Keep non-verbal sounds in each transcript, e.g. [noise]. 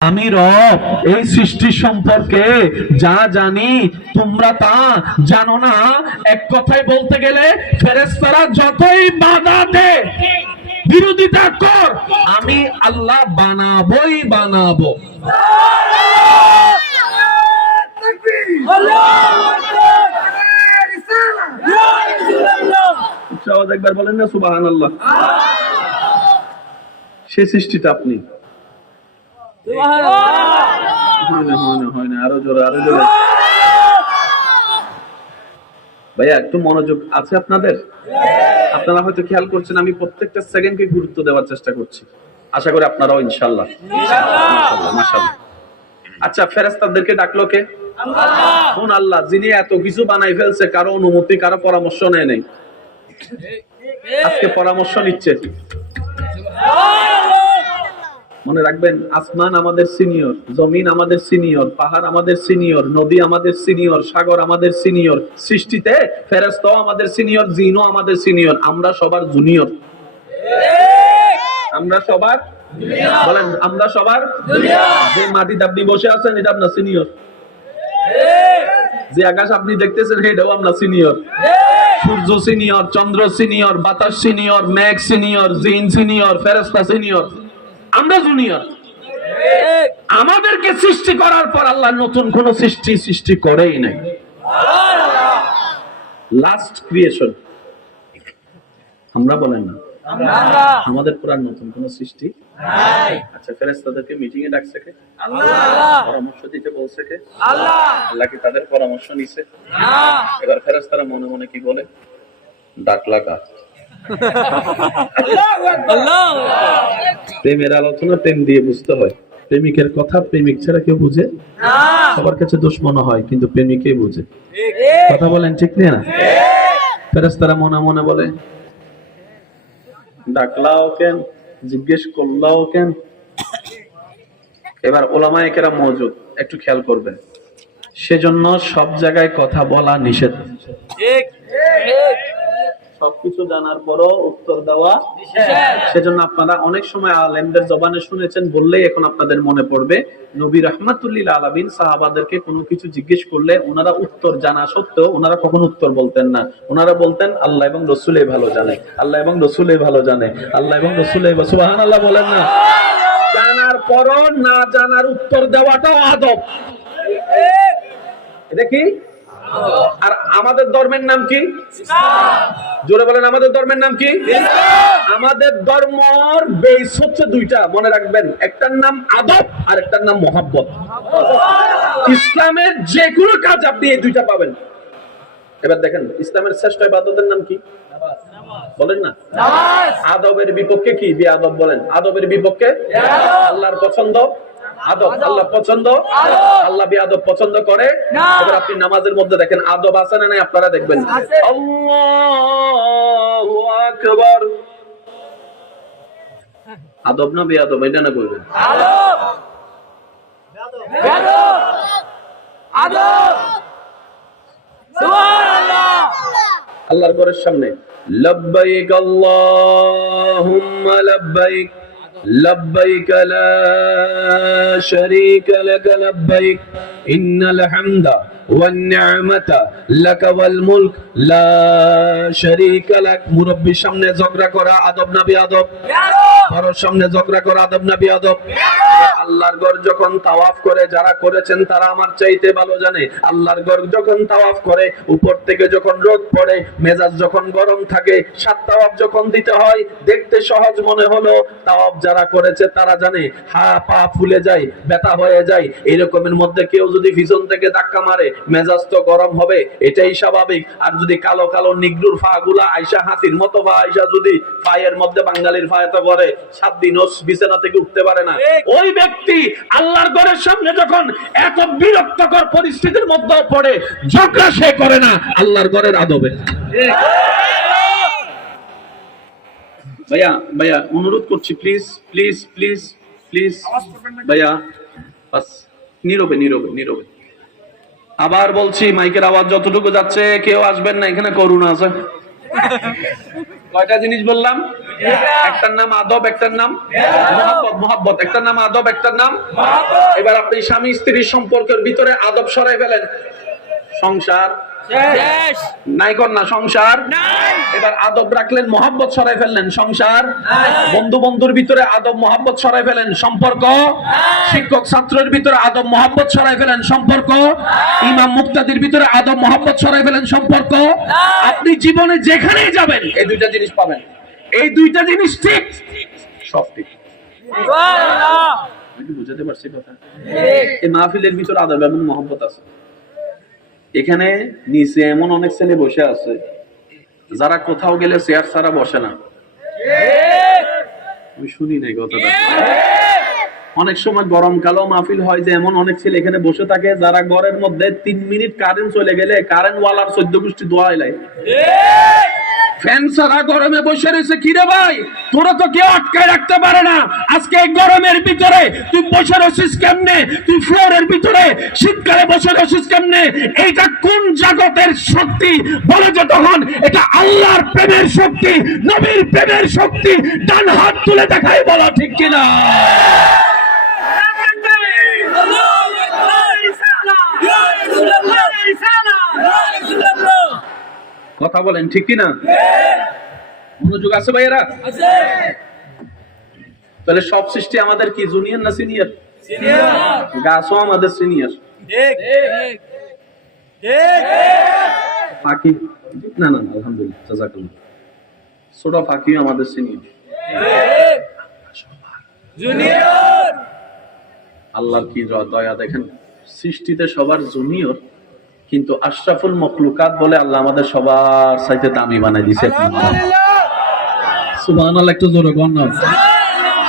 আমি রব এই সৃষ্টি সম্পর্কে যা জানি তোমরা তা জানো না এক কথায় বলতে গেলে ফেরেশতারা যতই বাধা দে বিরোধিতা কর আমি আল্লাহ বানাবোই বানাবো একবার বলেন না আল্লাহ সে সৃষ্টিটা আপনি হয় না হয় না হয় না আরও জোরে আরও জোরে ভাইয়া একটু মনোযোগ আছে আপনাদের? আপনারা হয়তো খেয়াল করছেন আমি প্রত্যেকটা সেকেন্ডকে গুরুত্ব দেওয়ার চেষ্টা করছি। আশা করি আপনারাও ইনশাল্লাহ। আচ্ছা ফেরেস্তাদেরকে ডাকলো কে? কোন আল্লাহ যিনি এত কিছু বানাই ফেলছে কারও অনুমতি কারও পরামর্শ নেয় নাই। আজকে পরামর্শ নিচ্ছে। মনে রাখবেন আসমান আমাদের সিনিয়র জমিন আমাদের সিনিয়র পাহাড় আমাদের সিনিয়র নদী আমাদের সিনিয়র সাগর আমাদের সিনিয়র সৃষ্টিতে ফেরেস্তাও আমাদের সিনিয়র জিনও আমাদের সিনিয়র আমরা সবার জুনিয়র আমরা সবার বলেন আমরা সবার যে মাটিতে আপনি বসে আছেন এটা আপনার সিনিয়র যে আকাশ আপনি দেখতেছেন এটাও আমরা সিনিয়র সূর্য সিনিয়র চন্দ্র সিনিয়র বাতাস সিনিয়র মেঘ সিনিয়র জিন সিনিয়র ফেরেস্তা সিনিয়র আমরা জুনিয়র আমাদেরকে সৃষ্টি করার পর আল্লাহ নতুন কোন সৃষ্টি সৃষ্টি করেই নাই। লাস্ট ক্রিয়েশন আমরা বলেন না। আমাদের পুরান নতুন কোন সৃষ্টি আচ্ছা ফেরেস্তাদেরকে মিটিং এ ডাকছে কে? পরামর্শ দিতে বলছে কে? আল্লাহ। কি তাদের পরামর্শ নিছে? এবার ফেরেস্তারা মনে মনে কি বলে? ডাকলা কা প্রেমের আলোচনা প্রেম দিয়ে বুঝতে হয়। প্রেমিকের কথা প্রেমিক ছাড়া কেউ বুঝে? সবার কাছে দোষ মনে হয় কিন্তু প্রেমিকে বুঝে। কথা বলেন ঠিক না ফেরেস্তারা মনে মনে বলে ডাকলাও কেন? জিজ্ঞেস করলাও কেন? এবার ওলামা একেরা মজুদ একটু খেয়াল করবেন। সেজন্য সব জায়গায় কথা বলা নিষেধ। সবকিছু জানার পরও উত্তর দেওয়া সেজন্য আপনারা অনেক সময় আলেমদের জবানে শুনেছেন বললেই এখন আপনাদের মনে পড়বে। নবী রহমাতুল্লিল আলামিন সাহাবাদেরকে কোনো কিছু জিজ্ঞেস করলে ওনারা উত্তর জানা সত্ত্বেও ওনারা কখন উত্তর বলতেন না। ওনারা বলতেন আল্লাহ এবং রসুলে ভালো জানে। আল্লাহ এবং রসুলে ভালো জানে। আল্লাহ এবং রসুলে সুবাহান আল্লাহ বলেন না। জানার পরও না জানার উত্তর দেওয়াটাও আদব। এটা কি? আর আমাদের ধর্মের নাম কি? জোরে বলেন আমাদের ধর্মের নাম কি? আমাদের ধর্মর বেস হচ্ছে দুইটা মনে রাখবেন। একটার নাম আদব আর একটার নাম মোহাব্বত। ইসলামের যে কোনো কাজ আপনি এই দুইটা পাবেন। এবার দেখেন ইসলামের শ্রেষ্ঠ ইবাদতের নাম কি? বলেন না। আদবের বিপক্ষে কি? বি আদব বলেন। আদবের বিপক্ষে? আল্লাহর পছন্দ? আদব আল্লাহ পছন্দ? আল্লাহ আদব পছন্দ করে? এবার আপনি নামাজের মধ্যে দেখেন আদব আছে না নাই আপনারা দেখবেন। আল্লাহু আকবার। আদব না বি আদব। এটা না করবেন আল্লাহর ঘরের সামনে লব্বাইক আল্লাহুম্মা লব্বাইক। لبيك لا شريك لك لبيك إن الحمد والنعمة لك والملك لا شريك لك মুরব্বীর সামনে ঝগড়া করা আদব না বেয়াদব বড়র সামনে ঝগড়া করা, আদব না বেয়াদব? আল্লাহর ঘর যখন তাওয়াফ করে, যারা করেছেন তারা আমার চাইতে ভালো জানে। আল্লাহর ঘর যখন তাওয়াফ করে, উপর থেকে যখন রোদ পড়ে, মেজাজ যখন গরম থাকে, সাত তাওয়াফ যখন দিতে হয়, দেখতে সহজ মনে হলো, তাওয়াফ যারা করেছে তারা জানে, হা, পা ফুলে যায়, ব্যথা হয়ে যায়। এরকমের মধ্যে কেউ যদি পিছন থেকে ধাক্কা মারে, মেজাজ তো গরম হবে, এটাই স্বাভাবিক। আর যদি কালো কালো নিগ্রুর ফা গুলা আইসা হাতির মতো বা আইসা যদি পায়ের মধ্যে বাঙালির ফায়াতে পরে সাত দিন বিছানা থেকে উঠতে পারে না। ওই ব্যক্তি আল্লাহর ঘরের সামনে যখন এত বিরক্তকর পরিস্থিতির মধ্যে পড়ে ঝগড়া সে করে না আল্লাহর ঘরের আদবে। ভাইয়া ভাইয়া অনুরোধ করছি প্লিজ প্লিজ প্লিজ প্লিজ ভাইয়া বাস নীরবে নীরবে নীরবে। আবার বলছি মাইকের আওয়াজ যতটুকু যাচ্ছে কেউ আসবেন না এখানে করুণা আছে। [laughs] কয়টা জিনিস বললাম? একটার নাম আদব, একটার নাম মহাব্বত মহাব্বত। একটার নাম আদব, একটার নাম এবার আপনি স্বামী স্ত্রীর সম্পর্কের ভিতরে আদব সরাই ফেলেন। সংসার নাই সংসার। এবার আদব রাখলেন মোহাব্বত সরাই ফেললেন সংসার। বন্ধু বন্ধুর ভিতরে আদব মোহাব্বত সরাই ফেলেন সম্পর্ক। শিক্ষক ছাত্রের ভিতরে আদব মোহাব্বত সরাই ফেলেন সম্পর্ক। ইমাম মুক্তাদির ভিতরে আদব মোহাব্বত সরাই ফেলেন সম্পর্ক। আপনি জীবনে যেখানেই যাবেন এই দুইটা জিনিস পাবেন। এই দুইটা জিনিস ঠিক সব ঠিক। বুঝাতে পারছি কথা? এই মাহফিলের ভিতরে আদব এবং মোহাম্মত আছে। এখানে নিচে এমন অনেক ছেলে বসে আছে, যারা কোথাও গেলে চেয়ার ছাড়া বসে না। আমি শুনি নাই কথাটা। অনেক সময় গরমকালেও মাহফিল হয় যে এমন অনেক ছেলে এখানে বসে থাকে যারা ঘরের মধ্যে তিন মিনিট কারেন্ট চলে গেলে কারেন্ট ওয়ালার চোদ্দ গোষ্ঠী দোয়া এলাই ফ্যান ছাড়া গরমে বসে রয়েছে। কিরে ভাই? তোরা তো কেউ আটকায় রাখতে পারে না। আজকে গরমের ভিতরে তুই বসে রয়েছিস কেমনে? তুই ফ্লোরের ভিতরে শীতকালে বসে রয়েছিস কেমনে? এইটা কোন জগতের শক্তি? বলে যে তখন এটা আল্লাহর প্রেমের শক্তি, নবীর প্রেমের শক্তি। ডান হাত তুলে দেখাই বলা ঠিক কিনা? কথা বলেন ঠিক কিনা? মনোযোগ আছে ভাইয়েরা? তাহলে সব সৃষ্টি আমাদের কি জুনিয়র না সিনিয়র? গাছও আমাদের সিনিয়র। ফাঁকি? না না না, আলহামদুলিল্লাহ জাজাকাল্লাহ। ছোট ফাঁকিও আমাদের সিনিয়র। আল্লাহর কি দয়া দেখেন সৃষ্টিতে সবার জুনিয়র কিন্তু আশরাফুল মখলুকাত বলে আল্লাহ আমাদের সবার সাইতে দামি বানাই দিছে।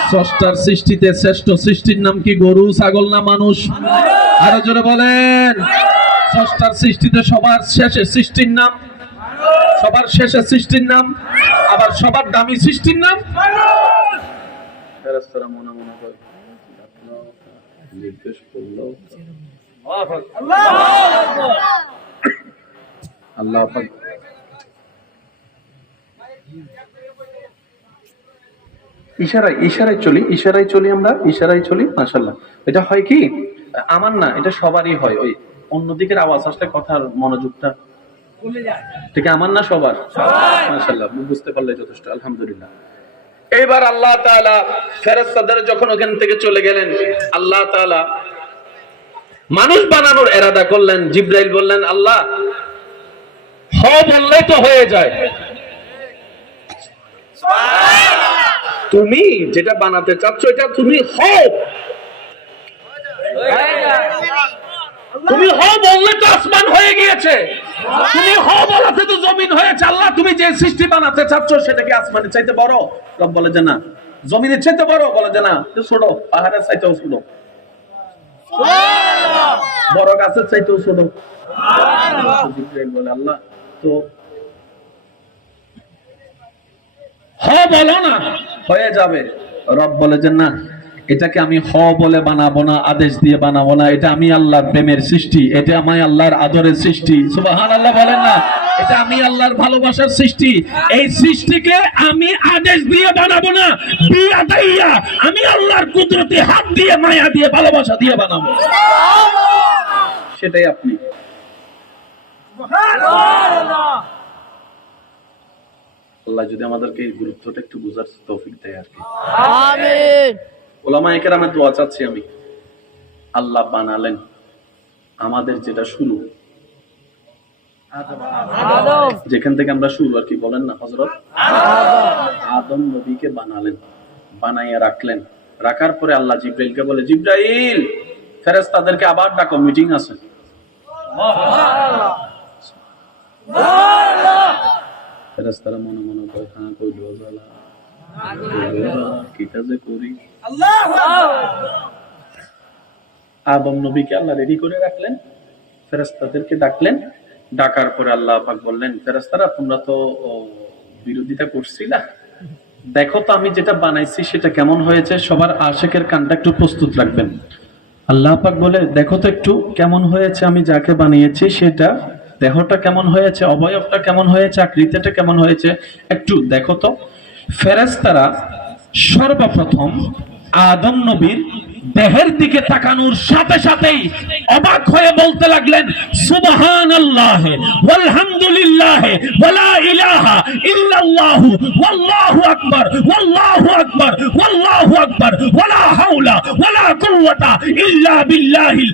স্রষ্টার সৃষ্টিতে শ্রেষ্ঠ সৃষ্টির নাম কি গরু, ছাগল না মানুষ? আরও জোরে বলেন। স্রষ্টার সৃষ্টিতে সবার শেষে সৃষ্টির নাম? সবার শেষে সৃষ্টির নাম? আবার সবার দামি সৃষ্টির নাম? মনে মনে করল। আল্লাহ ইশারায় ইশারায় চলি ইশারায় চলি আমরা ইশারায় চলি মাশাল্লাহ এটা হয় কি? আমার না এটা সবারই হয়। ওই অন্যদিকের আওয়াজ আসলে কথার মনোযোগটা ঠিক আমার না সবার? মাশাল্লাহ বুঝতে পারলে যথেষ্ট আলহামদুলিল্লাহ। এবার আল্লাহ তাআলা ফেরেশতাদের যখন ওখান থেকে চলে গেলেন আল্লাহ তাআলা মানুষ বানানোর এরাদা করলেন, জিব্রাইল বললেন, আল্লাহ হ বললেই তো হয়ে যায়। তুমি যেটা বানাতে চাচ্ছ, এটা তুমি হও। তুমি হ বললে তো আসমান হয়ে গিয়েছে। তুমি হ বলাতে তো জমিন হয়েছে। আল্লাহ, তুমি যে সৃষ্টি বানাতে চাচ্ছ, সেটা কি আসমানের চাইতে বড়? রব বলে যে না। জমিনের চাইতে বড়? বলে যে না। ছোট পাহাড়ের চাইতেও ছোট বড় গাছের চাইতেও ছোট। বলে আল্লাহ তো হ বলো না। হয়ে যাবে। রব বলে যে না এটাকে আমি হ বলে বানাবো না আদেশ দিয়ে বানাবো না। এটা আমি আল্লাহর প্রেমের সৃষ্টি এটা আমি আল্লাহর আদরের সৃষ্টি। সুবাহান আল্লাহ বলেন না। এটা আমি আল্লাহর ভালোবাসার সৃষ্টি। এই সৃষ্টিকে আমি আদেশ দিয়ে বানাবো না বিয়া দাইয়া। আমি আল্লাহর কুদরতে হাত দিয়ে মায়া দিয়ে ভালোবাসা দিয়ে বানাবো। সেটাই আপনি। আল্লাহ যদি আমাদেরকে এই গুরুত্বটা একটু বুঝার তৌফিক দেয় আর কি। ওলামা একরামের দোয়া চাচ্ছি আমি। আল্লাহ বানালেন। আমাদের যেটা শুরু যেখান থেকে আমরা শুরু আর কি বলেন না হজরত আদম। নবীকে বানালেন বানাইয়া রাখলেন। রাখার পরে আল্লাহ জিব্রাইলকে বলে জিব্রাইল ফেরেস তাদেরকে আবার ডাকো মিটিং আছে। ফেরেস্তারা মনে মনে করে হ্যাঁ জ্বালা কিটা যে করি? আদম নবীকে আল্লাহ রেডি করে রাখলেন ফেরেস্তাদেরকে ডাকলেন ডাকার পরে আল্লাহ পাক বললেন ফেরেস্তারা তোমরা তো বিরোধিতা করছিলা। দেখো তো আমি যেটা বানাইছি, সেটা কেমন হয়েছে? সবার আশেকের কানটা একটু প্রস্তুত রাখবেন। আল্লাহ পাক বলে, দেখো তো একটু কেমন হয়েছে, আমি যাকে বানিয়েছি, সেটা দেহটা কেমন হয়েছে, অবয়বটা কেমন হয়েছে, আকৃতিটা কেমন হয়েছে, একটু দেখো তো। ফেরেশতারা সর্বপ্রথম আদম নবীর দেহের দিকে তাকানোর সাথে সাথেই অবাক হয়ে বলতে লাগলেন সুবহান আল্লাহ আলহামদুলিল্লাহ ওয়ালা ইলাহা ইল্লাল্লাহু, ওয়াল্লাহু আকবার ওয়াল্লাহু আকবার ওয়াল্লাহু আকবার, ওয়ালা হাওলা, ওয়ালা কুওয়াতা ইল্লা বিল্লাহিল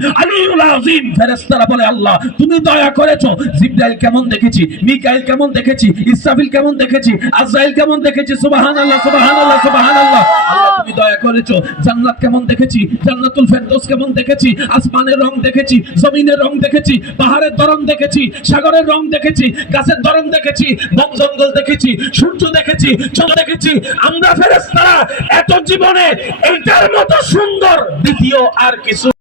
আযীম। ফেরেশতারা বলে, আল্লাহ, তুমি দয়া করেছ। জিবরাইল কেমন দেখেছি? মিকাইল কেমন দেখেছি? ইসরাফিল কেমন দেখেছি? আজরাইল কেমন দেখেছি? সুবহানাল্লাহ সুবহানাল্লাহ সুবহানাল্লাহ। আল্লাহ, তুমি দয়া করেছ। জান্নাত কেমন দেখেছি? জান্নাতুল ফেরদৌস কেমন দেখেছি, আসমানের রং দেখেছি, জমিনের রং দেখেছি, পাহাড়ের ধরন দেখেছি, সাগরের রং দেখেছি, গাছের ধরন দেখেছি, বন জঙ্গল দেখেছি, সূর্য দেখেছি, চন্দ্র দেখেছি। আমরা ফেরেশতারা এত জীবনে এইটার মতো সুন্দর, দ্বিতীয় আর কিছু